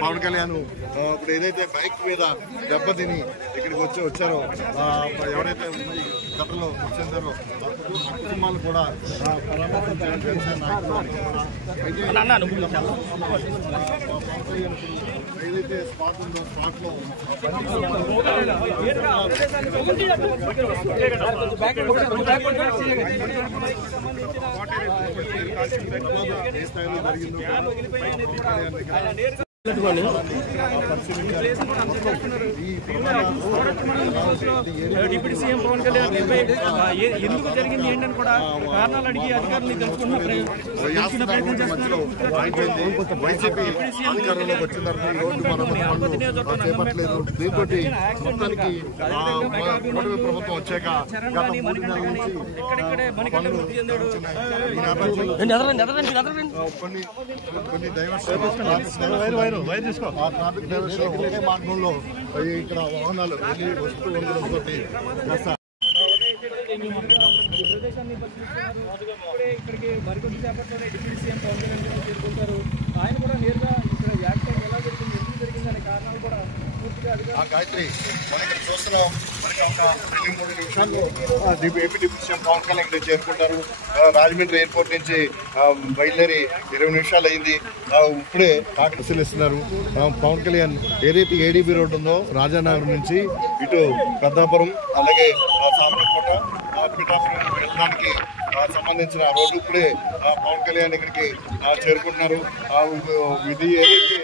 పవన్ కళ్యాణ్ ఇప్పుడు ఏదైతే బైక్ మీద దెబ్బతిని ఇక్కడికి వచ్చారో ఎవరైతే గతంలో చెందారో కుటుంబాలు కూడా ఏదైతే స్పాట్ ఉందో స్పాట్ లో ఏ స్థాయిలో జరిగిందో డిప్యూటీ సీఎం పవన్ కళ్యాణ్ ఎందుకు జరిగింది ఏంటని కూడా కారణాలు అడిగి అధికారులు తెలుసుకున్నారు. వైసీపీ అధికారంలోకి వచ్చిన తర్వాత ఈ రోడ్డు చేపట్టలేదు. దీంతో మొత్తానికి ప్రభుత్వం వచ్చాక గత 3 నెలల నుంచి కొన్ని డైవర్షన్ మార్గంలో ఇక్కడ వాహనాలు వెళ్ళి వస్తూ ఉండడంతో ఇక్కడికి మరికొద్ది సేపట్లోనే డిప్యూటీ సీఎం పవన్ కళ్యాణ్ చేరుకుంటారు. ఆయన కూడా నేరుగా ఇక్కడ యాక్సిడెంట్ ఎలా జరిగింది, ఎందుకు జరిగింది అనే కారణాలు కూడా పూర్తిగా గాయత్రి మనం ఇక్కడ చూస్తున్నాం. మనకి ఒక 2-3 నిమిషాల్లో AP deputy CM Pawan Kalyan ఇక్కడ చేరుకుంటారు. రాజమండ్రి ఎయిర్పోర్ట్ నుంచి బయలుదేరి 20 నిమిషాలు అయింది. ఇప్పుడే పరిశీలిస్తున్నారు. పవన్ కళ్యాణ్ ఏదైతే ఏడీబీ రోడ్డు ఉందో రాజానగర్ నుంచి ఇటు పెద్దాపురం అలాగే సామర్లకోట పిఠాపురం వెళ్ళడానికి సంబంధించిన రోడ్డు ఇప్పుడే పవన్ కళ్యాణ్ ఇక్కడికి చేరుకుంటున్నారు. ఇది ఏదైతే